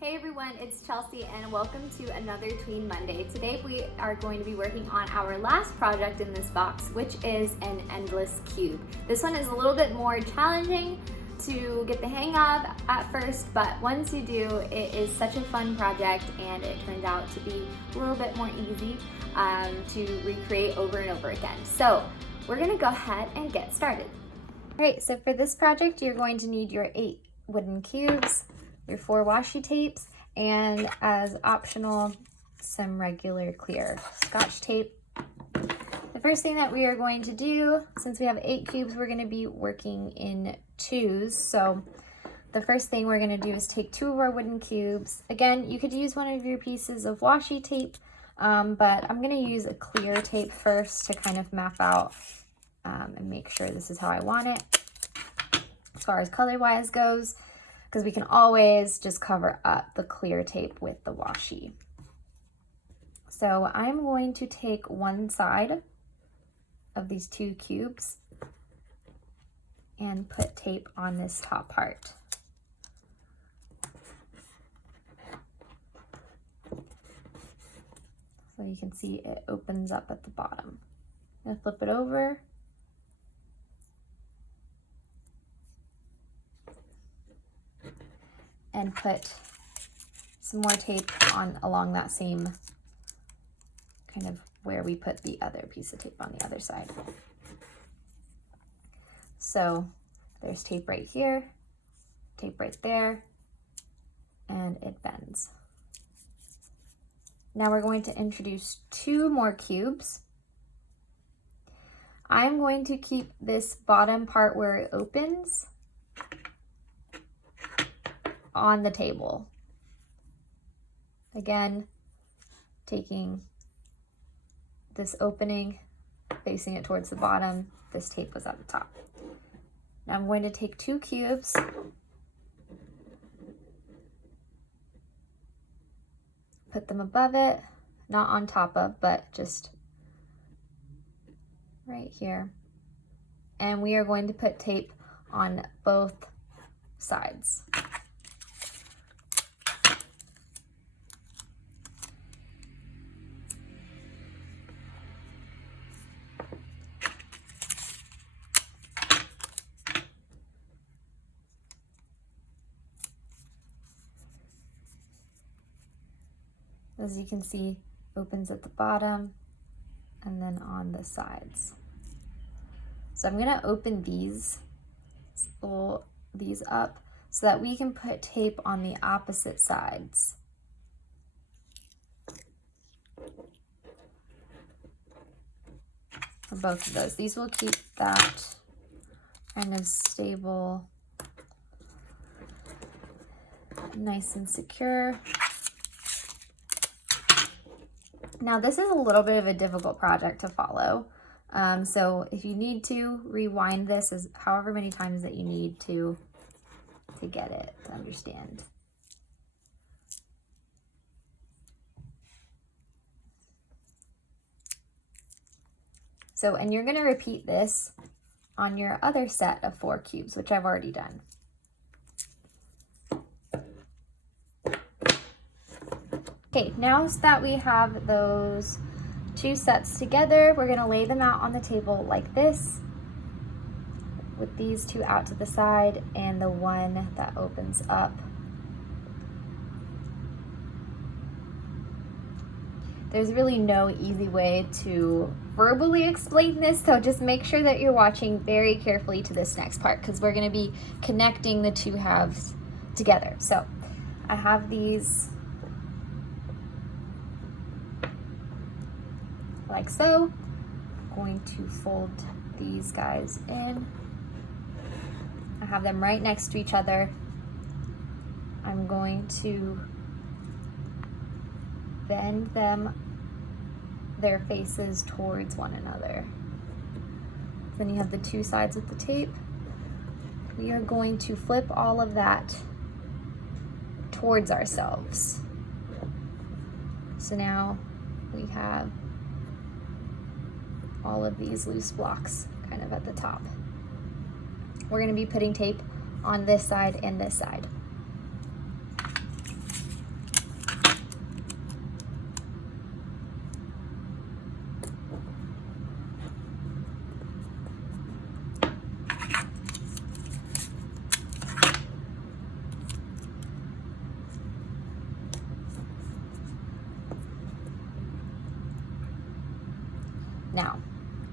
Hey everyone, it's Chelsea and welcome to another Tween Monday. Today we are going to be working on our last project in this box, which is an endless cube. This one is a little bit more challenging to get the hang of at first, but once you do, it is such a fun project and it turned out to be a little bit more easy to recreate over and over again. So we're gonna go ahead and get started. All right, so for this project, you're going to need your 8 wooden cubes, your 4 washi tapes, and as optional, some regular clear Scotch tape. The first thing that we are going to do, since we have 8 cubes, we're going to be working in 2s. So the first thing we're going to do is take 2 of our wooden cubes. Again, you could use one of your pieces of washi tape, but I'm going to use a clear tape first to kind of map out and make sure this is how I want it as far as color-wise goes, because we can always just cover up the clear tape with the washi. So I'm going to take one side of these 2 cubes and put tape on this top part. So you can see it opens up at the bottom. I'm gonna flip it over. And put some more tape on along that same kind of where we put the other piece of tape on the other side. So there's tape right here, tape right there, and it bends. Now we're going to introduce 2 more cubes. I'm going to keep this bottom part where it opens on the table. Again, taking this opening, facing it towards the bottom, this tape was at the top. Now I'm going to take 2 cubes, put them above it, not on top of, but just right here. And we are going to put tape on both sides. As you can see, opens at the bottom and then on the sides. So I'm gonna open these up so that we can put tape on the opposite sides. For both of those. These will keep that kind of stable, nice and secure. Now this is a little bit of a difficult project to follow. So if you need to, rewind this as however many times that you need to get it to understand. So, and you're gonna repeat this on your other set of 4 cubes, which I've already done. Okay, now that we have those 2 sets together, we're gonna lay them out on the table like this, with these 2 out to the side and the one that opens up. There's really no easy way to verbally explain this, so just make sure that you're watching very carefully to this next part, because we're gonna be connecting the 2 halves together. So I have these like so. I'm going to fold these guys in. I have them right next to each other. I'm going to bend their faces towards one another. Then you have the 2 sides of the tape. We are going to flip all of that towards ourselves. So now we have all of these loose blocks kind of at the top. We're going to be putting tape on this side and this side.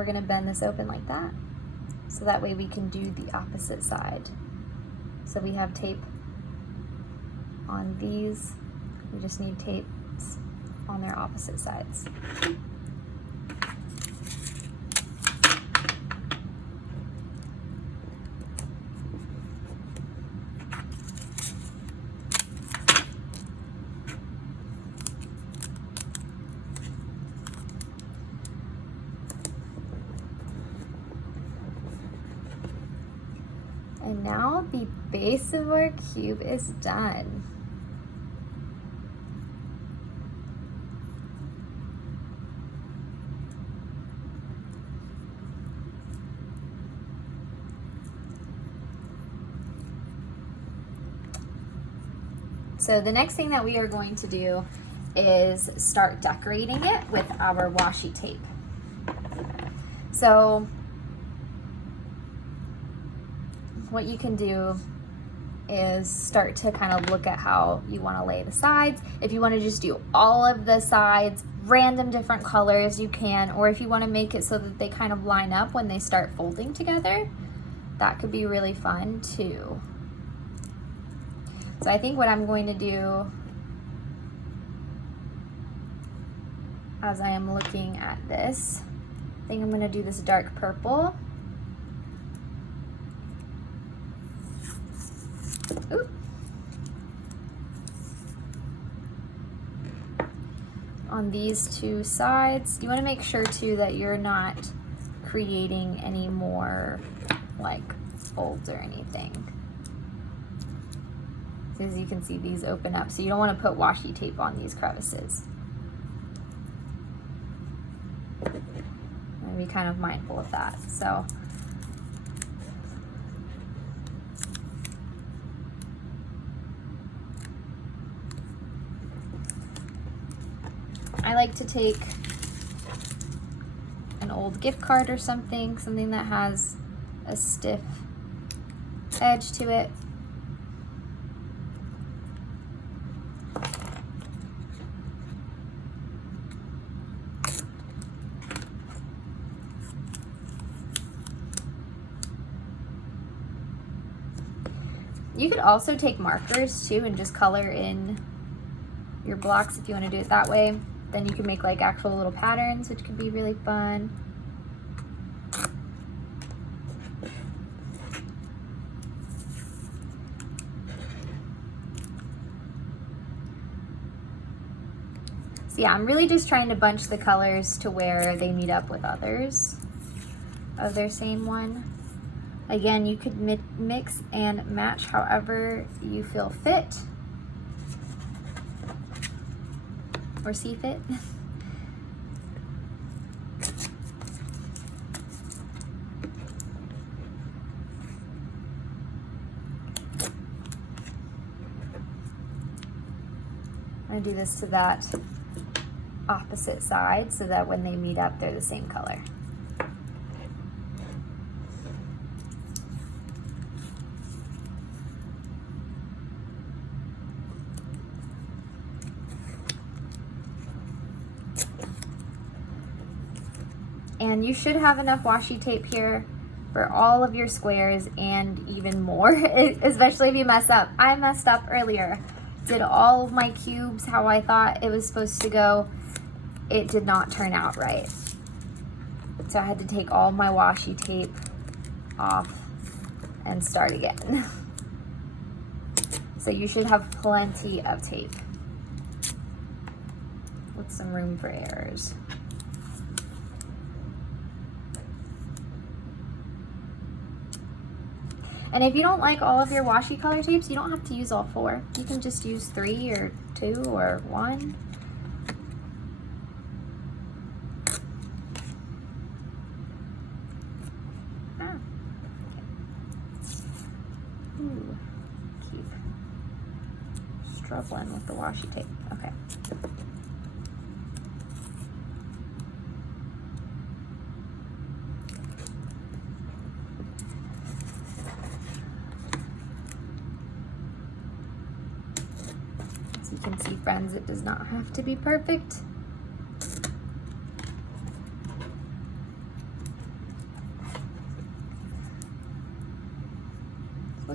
we're gonna bend this open like that, so that way we can do the opposite side. So we have tape on these, we just need tapes on their opposite sides. And now the base of our cube is done. So the next thing that we are going to do is start decorating it with our washi tape. So what you can do is start to kind of look at how you want to lay the sides. If you want to just do all of the sides, random different colors, you can, or if you want to make it so that they kind of line up when they start folding together, that could be really fun too. So I think what I'm going to do, as I am looking at this, I think I'm going to do this dark purple. Ooh. On these two sides, you want to make sure too that you're not creating any more like folds or anything. So as you can see, these open up, so you don't want to put washi tape on these crevices. And be kind of mindful of that. So I like to take an old gift card or something that has a stiff edge to it. You could also take markers too and just color in your blocks if you want to do it that way. Then you can make like actual little patterns, which could be really fun. So yeah, I'm really just trying to bunch the colors to where they meet up with others of their same one. Again, you could mix and match however you feel fit or see fit. I'm going to do this to that opposite side so that when they meet up, they're the same color. And you should have enough washi tape here for all of your squares and even more, especially if you mess up. I messed up earlier. Did all of my cubes how I thought it was supposed to go. It did not turn out right. So I had to take all my washi tape off and start again. So you should have plenty of tape with some room for errors. And if you don't like all of your washi color tapes, you don't have to use all 4. You can just use 3 or 2 or 1. Ah. Ooh, keep struggling with the washi tape. Okay. You can see, friends, it does not have to be perfect.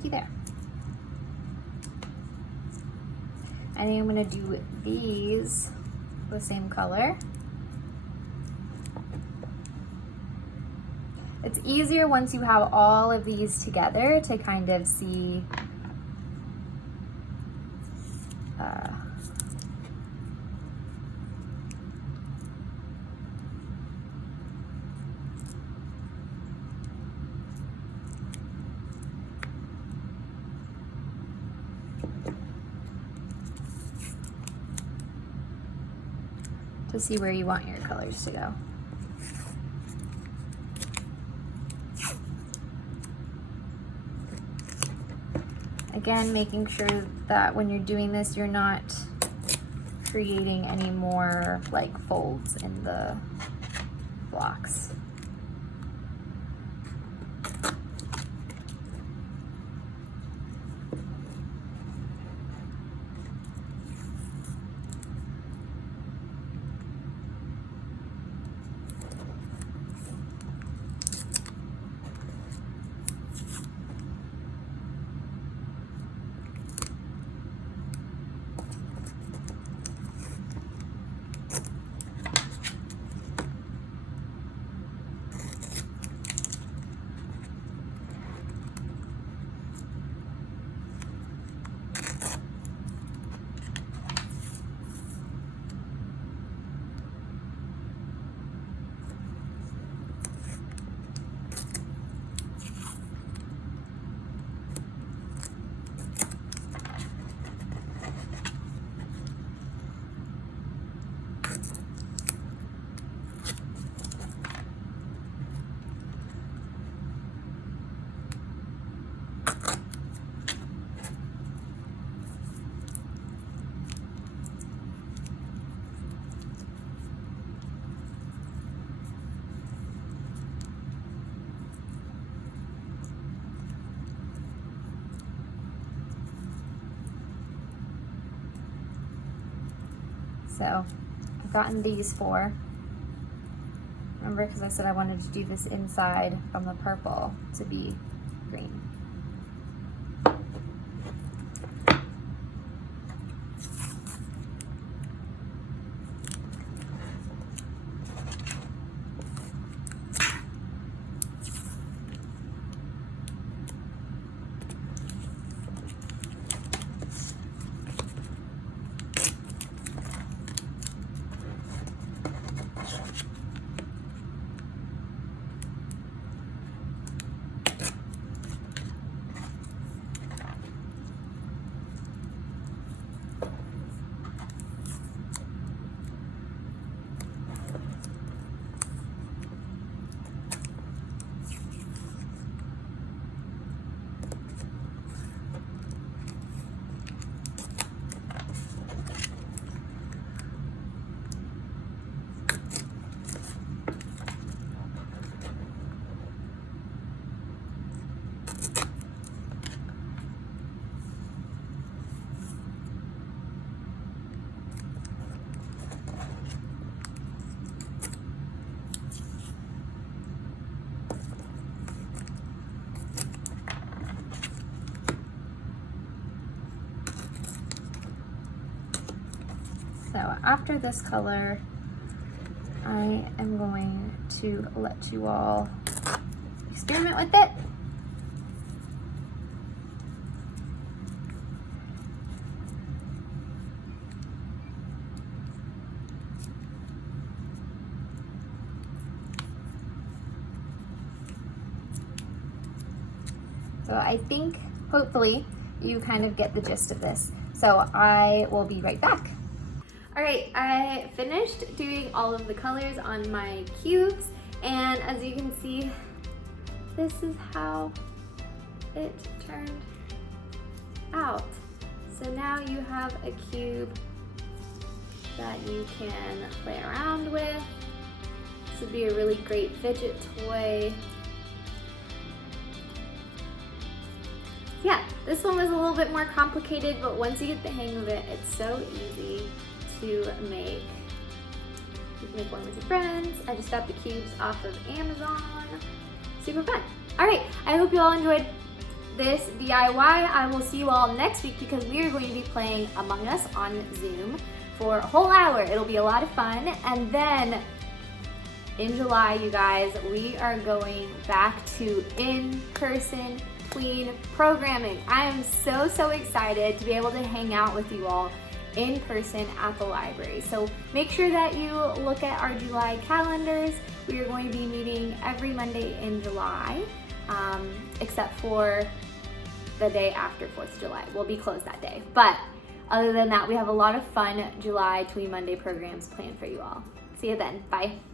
looky there. And I'm gonna do these the same color. It's easier once you have all of these together to kind of see to see where you want your colors to go. Again, making sure that when you're doing this, you're not creating any more like folds in the blocks. So I've gotten these 4. Remember, because I said I wanted to do this inside from the purple to be green. So after this color, I am going to let you all experiment with it. So I think, hopefully, you kind of get the gist of this. So I will be right back. All right, I finished doing all of the colors on my cubes, and as you can see, this is how it turned out. So now you have a cube that you can play around with. This would be a really great fidget toy. Yeah, this one was a little bit more complicated, but once you get the hang of it, it's so easy to make. You can make one with your friends. I just got the cubes off of Amazon. Super fun. All right, I hope you all enjoyed. this DIY. I will see you all next week because we are going to be playing Among Us on Zoom for a whole hour. It'll be a lot of fun. And then in July, you guys, we are going back to in-person Tween programming. I am so excited to be able to hang out with you all in person at the library. So make sure that you look at our July calendars. We are going to be meeting every Monday in July, except for the day after 4th of July. We'll be closed that day. But other than that, we have a lot of fun July Tween Monday programs planned for you all. See you then. Bye.